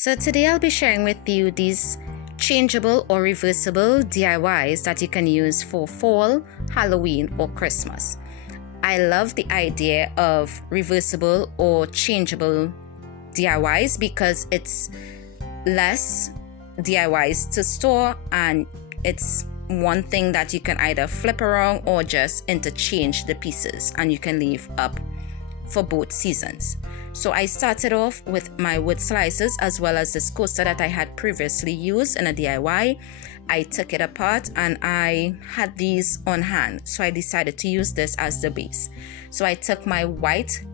So today I'll be sharing with you these changeable or reversible DIYs that you can use for fall, Halloween, or Christmas. I love the idea of reversible or changeable DIYs because it's less DIYs to store, and it's one thing that you can either flip around or just interchange the pieces, and you can leave up for both seasons. So I started off with my wood slices as well as this coaster that I had previously used in a DIY. I took it apart and I had these on hand, so I decided to use this as the base. So I took my white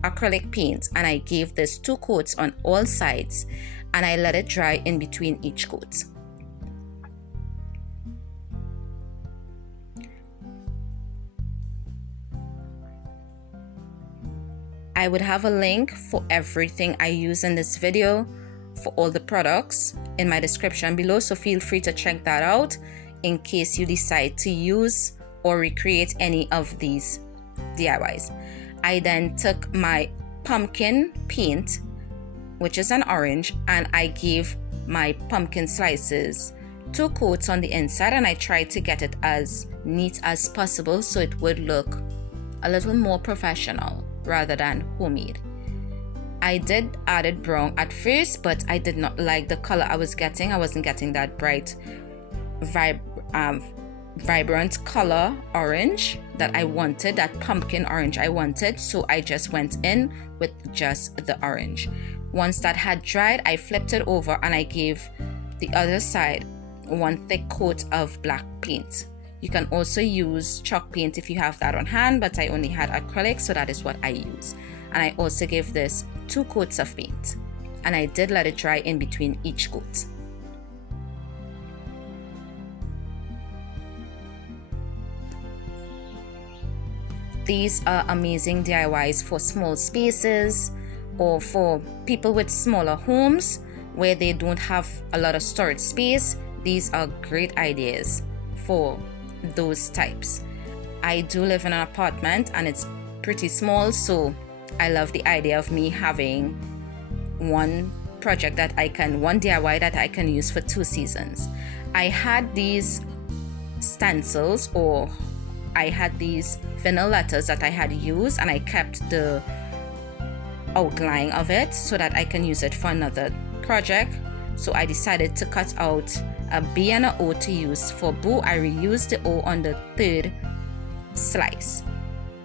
acrylic paint and I gave this 2 coats on all sides, and I let it dry in between each coat. I would have a link for everything I use in this video for all the products in my description below, so feel free to check that out in case you decide to use or recreate any of these DIYs. I then took my pumpkin paint, which is an orange, and I gave my pumpkin slices 2 coats on the inside, and I tried to get it as neat as possible so it would look a little more professional rather than homemade. I did added brown at first, but I did not like the color I was getting. I wasn't getting that bright, vibrant color orange that I wanted, that pumpkin orange I wanted, so I just went in with just the orange. Once that had dried, I flipped it over and I gave the other side 1 thick coat of black paint. You can also use chalk paint if you have that on hand, but I only had acrylic, so that is what I use. And I also gave this 2 coats of paint, and I did let it dry in between each coat. These are amazing DIYs for small spaces or for people with smaller homes where they don't have a lot of storage space. These are great ideas for those types. I do live in an apartment and it's pretty small, so I love the idea of me having one DIY that I can use for 2 seasons. I had these stencils, or I had these vinyl letters that I had used, and I kept the outline of it so that I can use it for another project. So I decided to cut out a B and a O to use for bow. I reused the O on the 3rd slice.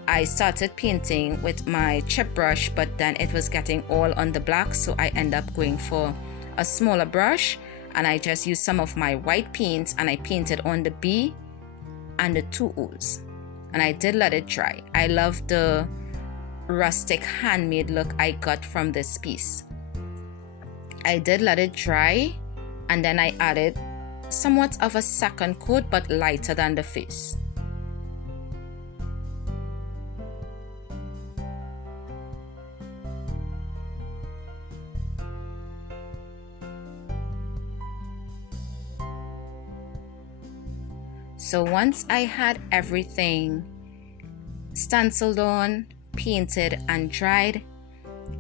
I started painting with my chip brush, but then it was getting all on the black, so I ended up going for a smaller brush, and I just used some of my white paint and I painted on the B and the 2 O's, and I did let it dry. I love the rustic handmade look I got from this piece. I did let it dry, and then I added somewhat of a second coat, but lighter than the first. So once I had everything stenciled on, painted, and dried,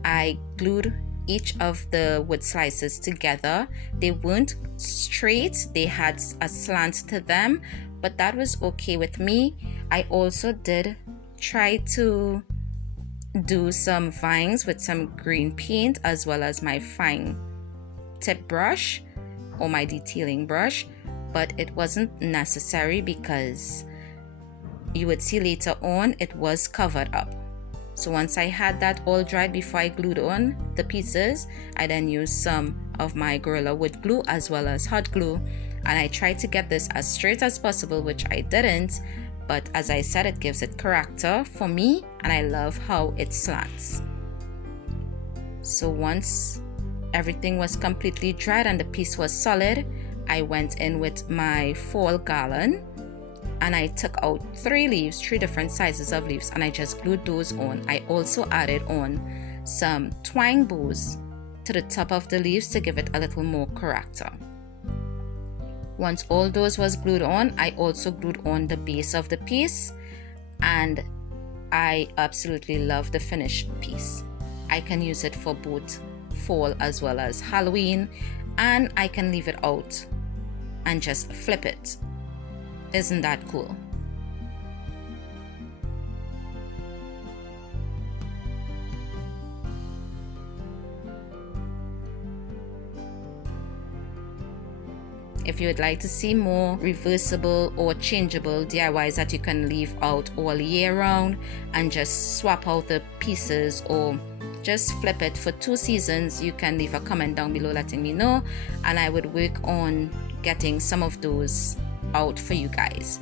I glued each of the wood slices together. They weren't straight, they had a slant to them, but that was okay with me. I also did try to do some vines with some green paint as well as my fine tip brush or my detailing brush, but it wasn't necessary because you would see later on it was covered up. So once I had that all dried before I glued on the pieces, I then used some of my Gorilla Wood glue as well as hot glue, and I tried to get this as straight as possible, which I didn't, but as I said, it gives it character for me, and I love how it slants. So once everything was completely dried and the piece was solid, I went in with my fall garland, and I took out 3 different sizes of leaves, and I just glued those on. I also added on some twine bows to the top of the leaves to give it a little more character. Once all those was glued on, I also glued on the base of the piece, and I absolutely love the finished piece. I can use it for both fall as well as Halloween, and I can leave it out and just flip it. Isn't that cool? If you would like to see more reversible or changeable DIYs that you can leave out all year round and just swap out the pieces or just flip it for 2 seasons, you can leave a comment down below letting me know, and I would work on getting some of those out for you guys.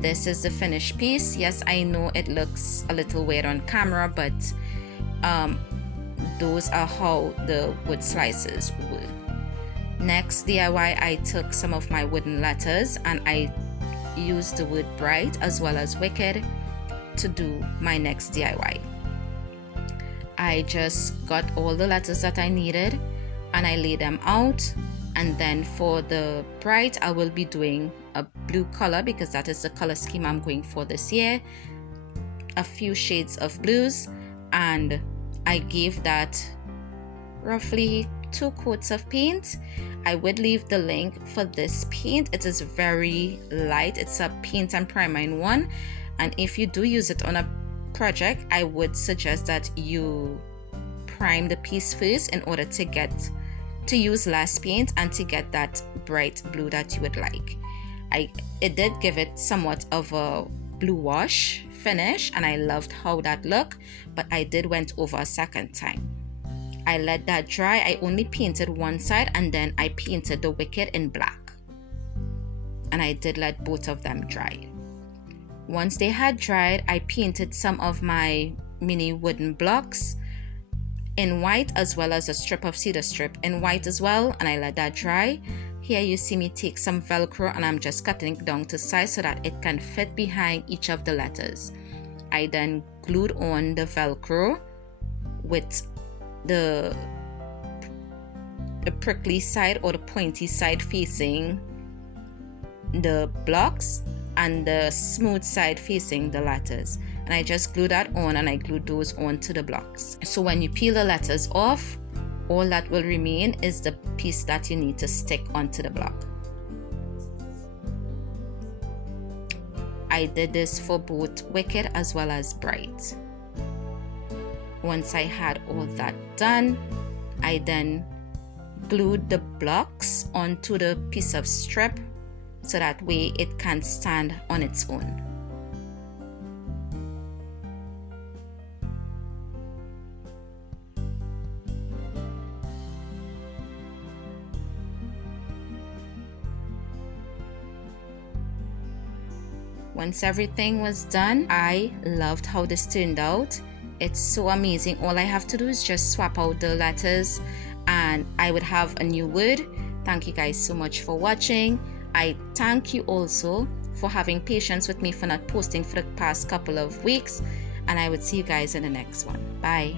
This is the finished piece. Yes, I know it looks a little weird on camera, but those are how the wood slices would. Next DIY, I took some of my wooden letters and I used the word bright as well as wicked to do my next DIY. I just got all the letters that I needed and I laid them out, and then for the bright I will be doing a blue color because that is the color scheme I'm going for this year. A few shades of blues, and I gave that roughly 2 coats of paint. I would leave the link for this paint. It is very light. It's a paint and primer in one, and if you do use it on a project, I would suggest that you prime the piece first in order to use less paint and to get that bright blue that you would like. It did give it somewhat of a blue wash finish and I loved how that looked, but I did went over a second time. I let that dry. I only painted one side and then I painted the wicked in black, and I did let both of them dry. Once they had dried, I painted some of my mini wooden blocks in white as well as a strip of cedar strip in white as well, and I let that dry. Here you see me take some velcro and I'm just cutting it down to size so that it can fit behind each of the letters. I then glued on the velcro with the prickly side or the pointy side facing the blocks and the smooth side facing the letters, and I just glued that on, and I glued those onto the blocks. So when you peel the letters off, all that will remain is the piece that you need to stick onto the block. I did this for both wicked as well as bright. Once I had all that done, I then glued the blocks onto the piece of strip so that way it can stand on its own. Once everything was done, I loved how this turned out. It's so amazing. All I have to do is just swap out the letters and I would have a new word. Thank you guys so much for watching. I thank you also for having patience with me for not posting for the past couple of weeks, and I would see you guys in the next one. Bye.